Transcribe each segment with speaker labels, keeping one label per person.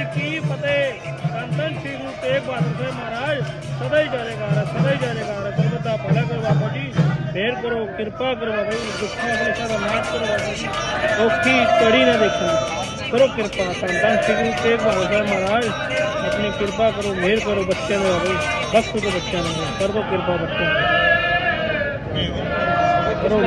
Speaker 1: ਜੀ ਕੀ ਫਤਿਹ ਸੰਤਨ ਸ੍ਰੀ ਗੁਰੂ ਤੇਗ ਬਹਾਦਰ ਸਾਹਿਬ ਮਹਾਰਾਜ ਸਦਾ ਹੀ ਜਾਣੇਗਾ ਸਦਾ ਹੀ ਜਾਣੇਗਾ ਸਰਬਤ ਦਾ ਭਲਾ ਕਰੋ ਬਾਬਾ ਜੀ ਫੇਰ ਕਰੋ ਕਿਰਪਾ ਕਰੋ ਬਾਬਾ ਜੀ ਦੁੱਖਾਂ ਦੇ ਸਾਰਾ ਨਾਸ਼ ਕਰੋ ਬਾਬਾ ਜੀ ਔਖੀ ਕੜੀ ਨਾ ਦੇਖਣ ਕਰੋ ਕਿਰਪਾ ਸੰਤਨ ਸ੍ਰੀ ਗੁਰੂ ਤੇਗ ਬਹਾਦਰ ਸਾਹਿਬ ਮਹਾਰਾਜ ਆਪਣੀ ਕਿਰਪਾ ਕਰੋ ਮਿਹਰ ਕਰੋ ਬੱਚਿਆਂ ਦੇ ਬਾਬਾ ਜੀ ਬਖਸ਼ ਦਿਓ ਬੱਚਿਆਂ ਨੂੰ ਕਰ ਦਿਓ ਕਿਰਪਾ ਬੱਚਿਆਂ ਤੇ ਕਰੋ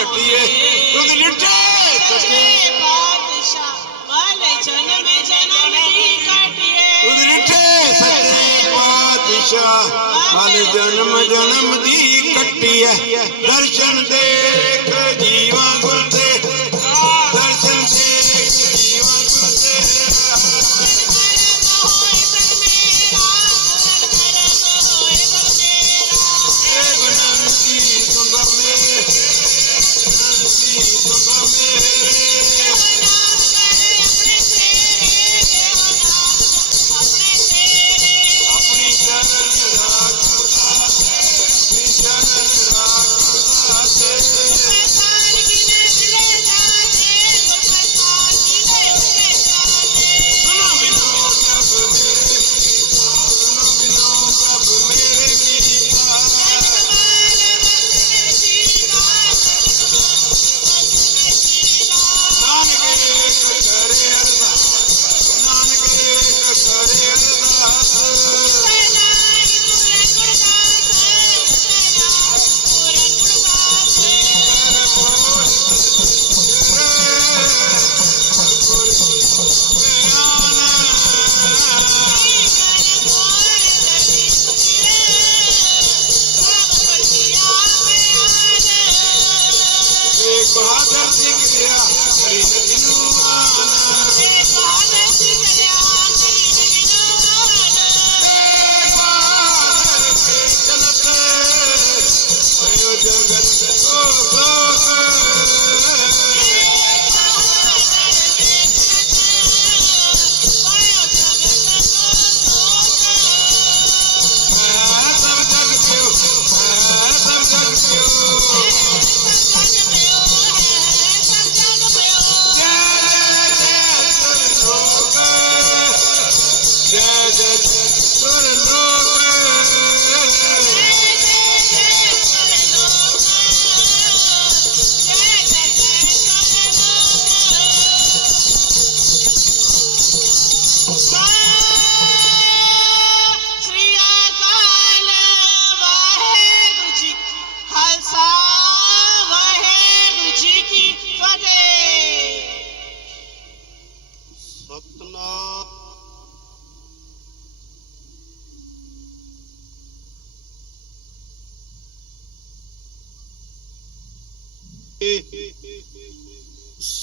Speaker 2: ਅਰਸੋਂ ਝਟੀਏ ਤੁਧ ਲਿਟੇ ਕਟੇ ਤੁਧ ਲਿਟੇ ਸੱਚੇ ਪਾਤਸ਼ਾਹ ਮਲ ਜਨਮ ਜਨਮ ਦੀ ਕੱਟੀ ਐ ਦਰਸ਼ਨ ਦੇਖ ਜੀਵਾ ਗੁਰ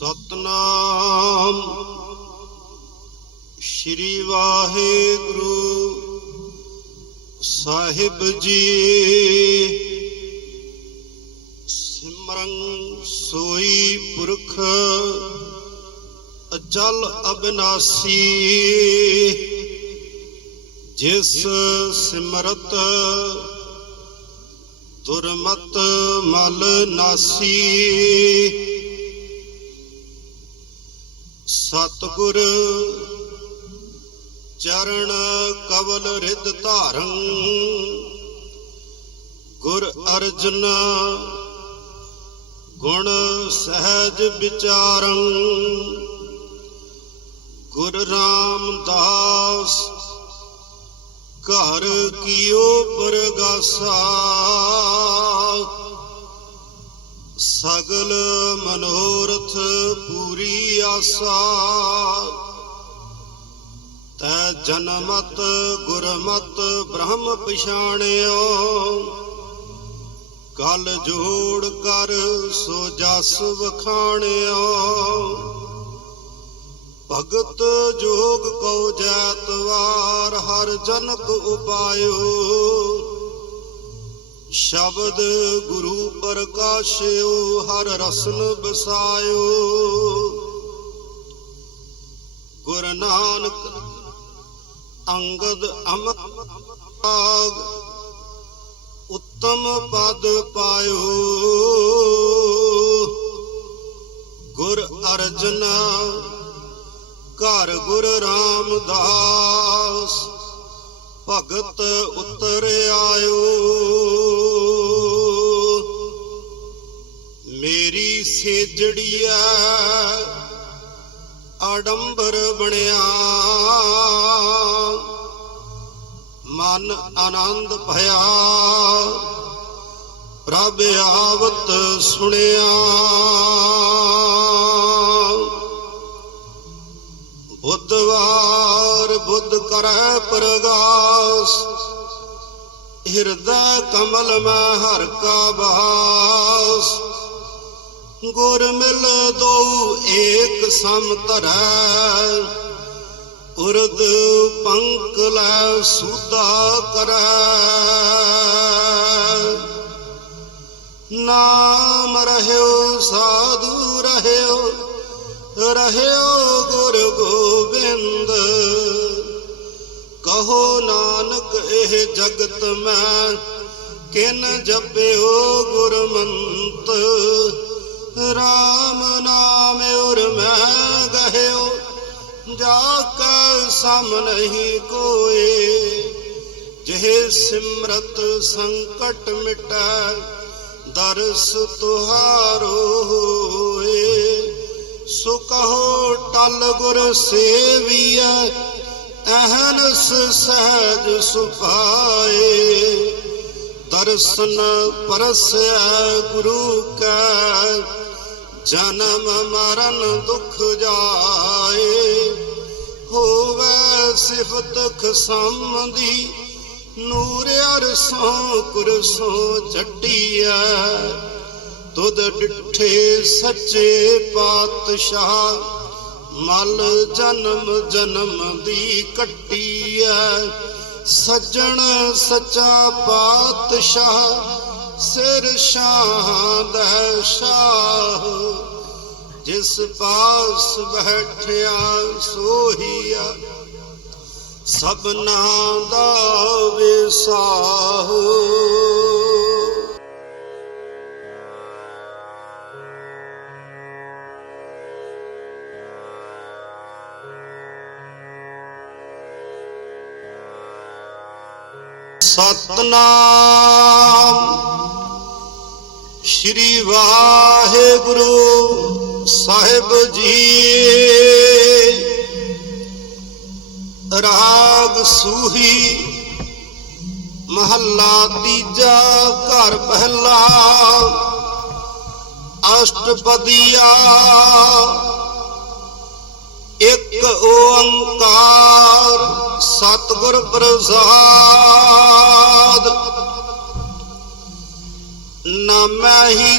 Speaker 2: ਸਤਨਾਮ। ਸ਼੍ਰੀ ਵਾਹਿਗੁਰੂ ਸਾਹਿਬ ਜੀ। ਸਿਮਰਨ ਸੋਈ ਪੁਰਖ, ਅਚਲ ਅਬਿਨਾਸੀ। ਜਿਸ ਸਿਮਰਤ ਦੁਰਮਤ ਮਲ ਨਾਸੀ। ਗੁਰ ਚਰਨ ਕਵਲ ਰਿਦ ਧਾਰੰ। ਗੁਰ ਅਰਜਨ ਗੁਣ ਸਹਿਜ ਵਿਚਾਰੰ। ਗੁਰ ਰਾਮਦਾਸ ਘਰ ਕੀਓ ਪਰਗਾਸਾ। ਸਗਲ ਮਨੋਰਥ ਪੂਰੀ ਆਸਾ। ਤੈ ਜਨਮਤ ਗੁਰਮਤ ਬ੍ਰਹਮ ਪਛਾਣਿਓ। ਕਲ ਜੋੜ ਕਰ ਸੋ ਜਸ ਵਖਾਣਿਓ। ਭਗਤ ਜੋਗ ਕਉ ਜੈਤਵਾਰ ਹਰ ਜਨਕ ਉਪਾਇਓ। ਸ਼ਬਦ ਗੁਰੂ ਪ੍ਰਕਾਸ਼ਿਓ, ਹਰ ਰਸਨ ਬਸਾਇਓ। ਗੁਰ ਨਾਨਕ ਅੰਗਦ ਅਮਰਾਗ ਉੱਤਮ ਪਦ ਪਾਇਓ। ਗੁਰ ਅਰਜਨ ਘਰ ਗੁਰ ਰਾਮਦਾਸ ਭਗਤ ਉਤਰ ਆਇਓ ਤੇਰੀ ਸੇਜੜੀਆ ਆਡੰਬਰ ਬਣਿਆ। ਮਨ ਆਨੰਦ ਭਇਆ ਪ੍ਰਭ ਆਵਤ ਸੁਣਿਆ। ਬੁੱਧਵਾਰ ਬੁੱਧ ਕਰੈ ਪ੍ਰਗਾਸ, ਹਿਰਦੈ ਕਮਲ ਮੈਂ ਹਰ ਕਾ ਬਾਸ। ਗੁਰ ਮਿਲ ਦੋ ਏਕ ਸਮ ਧਰੈ। ਉਰਦ ਪੰਕ ਲੈ ਸੁਦਾ ਕਰੈ। ਨਾਮ ਰਹਿਓ, ਸਾਧੂ ਰਹਿਓ ਰਹਿਓ ਗੁਰ ਗੋਬਿੰਦ। ਕਹੋ ਨਾਨਕ ਇਹ ਜਗਤ ਮੈਂ, ਕਿਨ ਜਪਿਓ ਗੁਰਮੰਤ। RAM ਨਾਮ ਉਰ ਮੈਂ ਗਹਿਓ, ਜਾ ਕੈ ਸਮ ਨਹੀਂ ਕੋਏ। ਜਿਹੇ ਸਿਮਰਤ ਸੰਕਟ ਮਿਟੈ, ਦਰਸ ਤੁਹਾਰੋ ਹੋਏ। ਸੋ ਕਹੋ ਟਲ ਗੁਰ ਸੇਵੀਐ, ਅਹਨਸ ਸਹਿਜ ਸੁਭਾਏ। ਦਰਸ਼ਨ ਪਰਸੈ ਗੁਰੂ ਕੈ ਜਨਮ ਮਰਨ ਦੁਖ ਜਾਏ, ਹੋਵੇ ਸਿਫਤ ਖਸਮਦੀ ਨੂਰ ਅਰਸੋਂ ਕੁਰਸੋਂ ਚੱਟੀਐ। ਤੁਧ ਡਿਠੇ ਸੱਚੇ ਪਾਤਸ਼ਾਹ, ਮਲ ਜਨਮ ਜਨਮ ਦੀ ਕੱਟੀ ਐ ਸੱਜਣ ਸੱਚਾ ਪਾਤਸ਼ਾਹ, ਸਿਰ ਸ਼ਾਹ ਦਾ ਜਿਸ ਪਾਸ ਬੈਠਿਆ ਸੋਹੀਆ ਸਭਨਾ ਦਾ ਵਿਸਾਹੋ। ਸਤਨਾਮ ਸ਼੍ਰੀ ਵਾਹਿਗੁਰੂ। ਸਾਹਿਬ ਜੀ। ਰਾਗ ਸੂਹੀ ਮਹੱਲਾ ਤੀਜਾ ਘਰ ਪਹਿਲਾ। ਅਸ਼ਟਪਦੀਆ ਇੱਕ ਓੰਕਾਰ ਸਤਿਗੁਰ ਪ੍ਰਸਾਦ। ਨਾਮੈ ਹੀ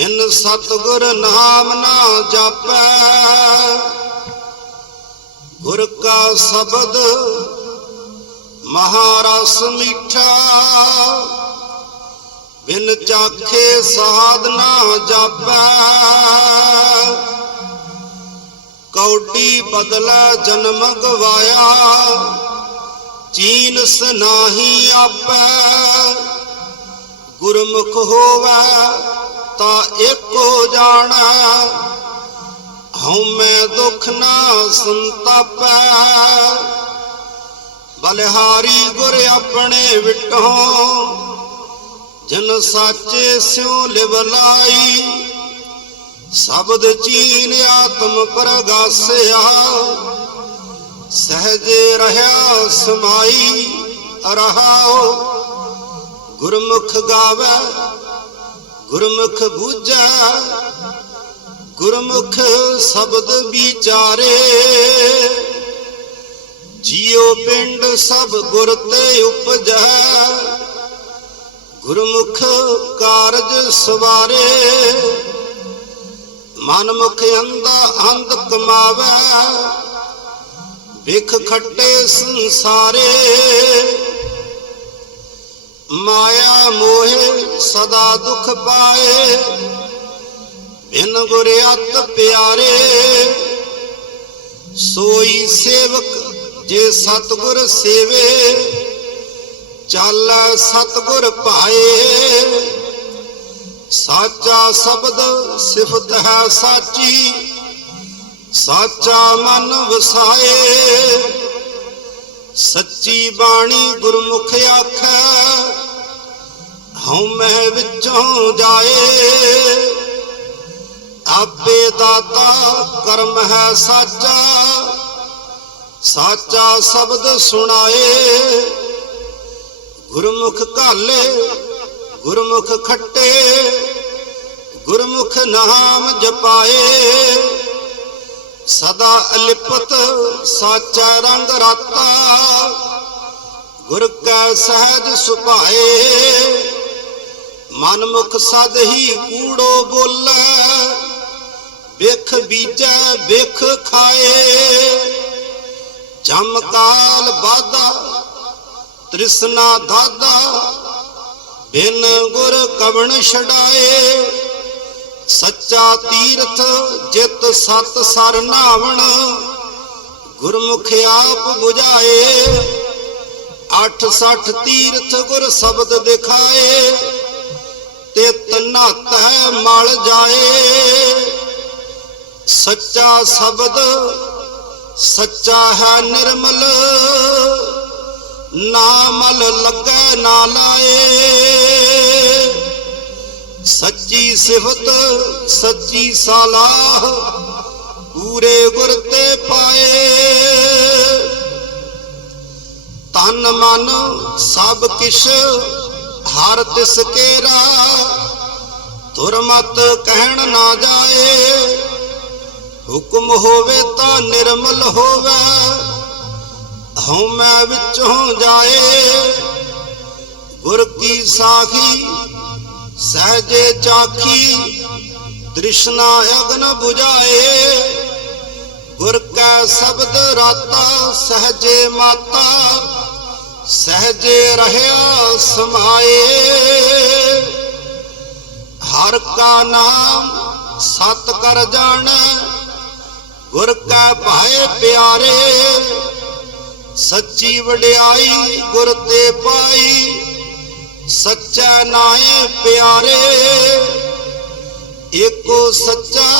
Speaker 2: ਬਿਨ ਸਤਗੁਰ ਨਾਮ ਨਾ ਜਾਪੈ। ਗੁਰ ਕਾ ਸ਼ਬਦ ਮਹਾਰਸ ਮੀਠਾ। ਬਿਨ ਚਾਖੇ ਸਾਧਨਾ ਜਾਪੈ। ਕੌਡੀ ਬਦਲਾ ਜਨਮ ਗਵਾਇਆ। ਚੀਨ ਸਨਾਹੀ ਆਪੈ। ਗੁਰਮੁਖ ਹੋਵੈ ਤਾਂ ਏਕੋ ਜਾਣੈ। ਹਉ ਮੈਂ ਦੁਖ ਨਾ ਸੰਤਾਪੈ। ਬਲਿਹਾਰੀ ਗੁਰ ਆਪਣੇ ਵਿਟੋ। ਜਨ ਸਾਚੇ ਸਿਉ ਲਿਵ ਲਾਈ। ਸ਼ਬਦ ਚੀਨ ਆਤਮ ਪ੍ਰਗਾਸਿਆ। ਸਹਜੇ ਰਹਾ ਸਮਾਈ ਰਹਾਓ ਗੁਰਮੁਖ ਗਾਵੇ ਗੁਰਮੁਖ ਬੂਝੈ, ਗੁਰਮੁਖ ਸ਼ਬਦ ਵਿਚਾਰੇ। ਜੀਉ ਪਿੰਡ ਸਭ ਗੁਰ ਤੇ ਉਪਜੈ, ਗੁਰਮੁਖ ਕਾਰਜ ਸਵਾਰੇ। ਮਨ ਮੁਖ ਅੰਦਾ ਅੰਧ ਕਮਾਵੇ, ਵਿਖ ਖੱਟੇ ਸੰਸਾਰੇ। ਮਾਇਆ ਮੋਹੇ ਸਦਾ ਦੁਖ ਪਾਏ। ਬਿਨ ਗੁਰ ਅਤ ਪਿਆਰੇ, ਸੋਈ ਸੇਵਕ ਜੇ ਸਤਗੁਰ ਸੇਵੇ, ਚਾਲੈ ਸਤਗੁਰ ਭਾਏ। ਸਾਚਾ ਸ਼ਬਦ ਸਿਫਤ ਹੈ ਸਾਚੀ, ਸਾਚਾ ਮਨ ਵਸਾਏ। ਸੱਚੀ ਬਾਣੀ ਗੁਰਮੁਖ ਆਖੈ ਹਉ ਮੈਂ ਵਿੱਚੋਂ ਜਾਏ। ਆਪੇ ਦਾਤਾ ਕਰਮ ਹੈ ਸਾਚਾ ਸਾਚਾ ਸ਼ਬਦ ਸੁਣਾਏ। ਗੁਰਮੁਖ ਘਾਲੇ, ਗੁਰਮੁਖ ਖੱਟੇ, ਗੁਰਮੁਖ ਨਾਮ ਜਪਾਏ। ਸਦਾ ਅਲਿਪਤ ਸਾਚਾ ਰੰਗ ਰਾਤਾ, ਗੁਰ ਕੈ ਸਹਿਜ ਸੁਭਾਏ। ਮਨਮੁਖ ਸਦ ਹੀ ਕੂੜੋ ਬੋਲੇ, ਵਿਖ ਬੀਜੈ, ਵਿਖ ਖਾਏ। ਜਮਕਾਲ ਬਾਦਾ ਤ੍ਰਿਸ਼ਨਾ ਦਾਦਾ, ਬਿਨ ਗੁਰ ਕਵਣ ਛਡਾਏ। ਸੱਚਾ ਤੀਰਥ ਜਿਤ ਸਤ ਸਰ ਨਾਵਣ, ਗੁਰਮੁਖ ਆਪ 부ਝਾਏ 86 ਤੀਰਥ ਗੁਰ ਸ਼ਬਦ ਦਿਖਾਏ। ਤੇ ਤਨਾਤੈ ਮਲ ਜਾਏ। ਸੱਚਾ ਸ਼ਬਦ, ਸੱਚਾ ਹੈ ਨਿਰਮਲ। ਨਾਮਲ ਲੱਗੈ, ਨਾ ਲਾਏ। ਸੱਚੀ ਸਿਫਤ, ਸੱਚੀ ਸਲਾਹ, ਪੂਰੇ ਗੁਰ ਤੇ ਪਾਏ। ਤਨ ਮਨ ਸਭ ਕਿਛ ਹਰ ਤਿਸ ਕੇਰਾ, ਦੁਰਮਤ ਕਹਿਣ ਨਾ ਜਾਏ। ਹੁਕਮ ਹੋਵੇ ਤਾਂ ਨਿਰਮਲ ਹੋਵੇ, ਹਉ ਮੈਂ ਵਿੱਚੋਂ ਜਾਏ। ਗੁਰ ਕੀ ਸਾਖੀ, ਸਹਜੇ ਚਾਖੀ, ਤ੍ਰਿਸ਼ਨਾ ਅਗਨ 부ਝਾਏ। ਗੁਰ ਕੈ ਸ਼ਬਦ ਰਾਤਾ, ਸਹਜੇ ਮਾਤਾ ਸਹਜੇ ਰਹਿਆ ਸਮਾਏ। ਹਰ ਕਾ ਨਾਮ ਸਤ ਕਰ ਜਾਣੈ, ਗੁਰ ਕੈ ਭਾਏ ਪਿਆਰੇ। ਸੱਚੀ ਵਡਿਆਈ ਗੁਰ ਤੇ ਪਾਈ, ਸੱਚਾ ਨਾਏ ਪਿਆਰੇ। ਏਕੋ ਸੱਚਾ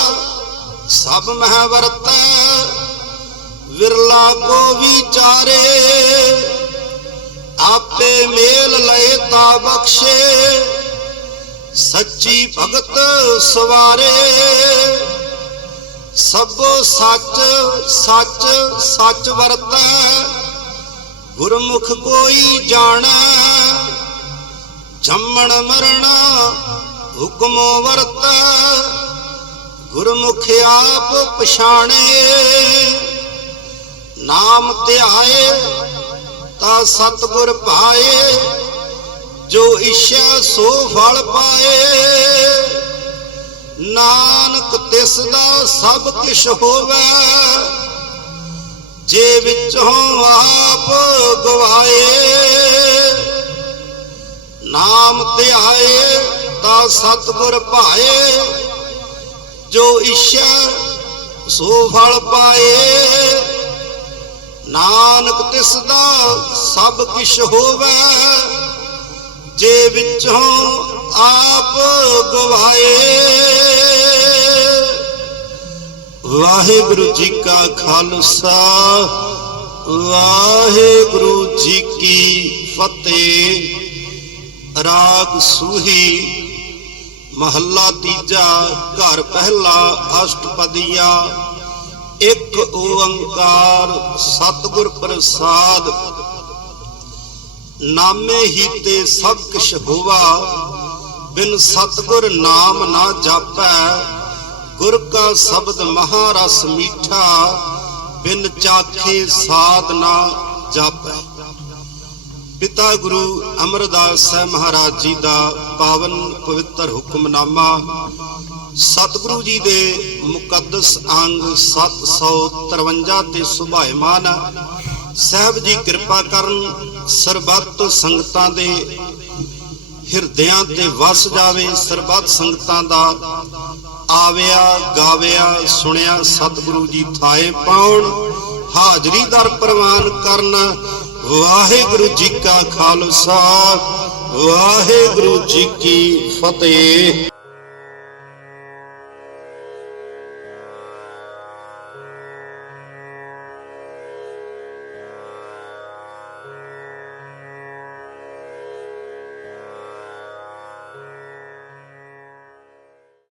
Speaker 2: ਸਭ ਮਹਿ ਵਰਤੈ, ਵਿਰਲਾ ਕੋ ਵਿਚਾਰੇ। ਆਪੇ ਮੇਲ ਲਏ ਤਾ ਬਖਸ਼ੇ, ਸੱਚੀ ਭਗਤ ਸਵਾਰੇ। ਸਭੋ ਸੱਚ ਸੱਚ ਸੱਚ ਵਰਤੈ, ਗੁਰਮੁਖ ਕੋਈ ਜਾਣੈ। ਜੰਮਣ ਮਰਣਾ ਹੁਕਮੋ ਵਰਤੈ, ਗੁਰਮੁਖ ਆਪ ਪਛਾਣੇ। ਨਾਮ ਧਿਆਏ ਤਾ ਸਤਗੁਰ ਪਾਏ, ਜੋ ਇਛਾ ਸੋ ਫਲ ਪਾਏ। ਨਾਨਕ ਤਿਸ ਦਾ ਸਭ ਕਿਛ ਹੋਵੇ, ਜੇ ਵਿੱਚੋਂ ਆਪ ਗਵਾਏ। ਨਾਮ ਧਿਆਏ ਤਾਂ ਸਤਗੁਰ ਭਾਏ ਜੋ ਇਛਾ ਸੋ ਫਲ ਪਾਏ। ਨਾਨਕ ਤਿਸ ਦਾ ਸਭ ਕਿਛ ਹੋਵੇ, ਜੇ ਵਿੱਚੋਂ ਆਪ ਗਵਾਏ। ਵਾਹਿਗੁਰੂ ਜੀ ਕਾ ਖਾਲਸਾ, ਵਾਹਿਗੁਰੂ ਜੀ ਕੀ ਫਤਿਹ। ਰਾਗ ਸੂਹੀ, ਮਹੱਲਾ ਤੀਜਾ, ਘਰ ਪਹਿਲਾ, ਅਸ਼ਟਪਦੀਆ ਇੱਕ ਓੰਕਾਰ ਸਤਿਗੁਰ ਪ੍ਰਸਾਦ, ਨਾਮੇ ਹੀ ਤੇ ਸਭ ਕੁਛ ਹੋਵਾ, ਬਿਨ ਸਤਿਗੁਰ ਨਾਮ ਨਾ ਜਾਪੈ, ਗੁਰ ਕਾ ਸ਼ਬਦ ਮਹਾਰਸ ਮੀਠਾ, ਬਿਨ ਚਾਖੇ ਸਾਧ ਨਾ ਜਾਪੈ। ਪਿਤਾ ਗੁਰੂ ਅਮਰਦਾਸ ਸਾਹਿਬ ਮਹਾਰਾਜ ਜੀ ਦਾ ਪਾਵਨ ਪਵਿੱਤਰ ਹੁਕਮਨਾਮਾ ਸਤਿਗੁਰੂ ਜੀ ਦੇ ਮੁਕੱਦਸ ਅੰਗ 753 ਤੇ ਸੁਭਾਇਮਾਨ ਸਾਹਿਬ ਜੀ ਕਿਰਪਾ ਕਰਨ ਸਰਬੱਤ ਸੰਗਤਾਂ ਦੇ ਹਿਰਦਿਆਂ ਤੇ ਵਸ ਜਾਵੇ, ਸਰਬੱਤ ਸੰਗਤਾਂ ਦਾ ਆਵਿਆ, ਗਾਵਿਆ, ਸੁਣਿਆ ਸਤਿਗੁਰੂ ਜੀ ਥਾਏ ਪਾਉਣ। ਹਾਜ਼ਰੀ ਦਰ ਪ੍ਰਵਾਨ ਕਰਨ। ਵਾਹਿਗੁਰੂ ਜੀ ਕਾ ਖਾਲਸਾ, ਵਾਹਿਗੁਰੂ ਜੀ ਕੀ ਫਤਿਹ।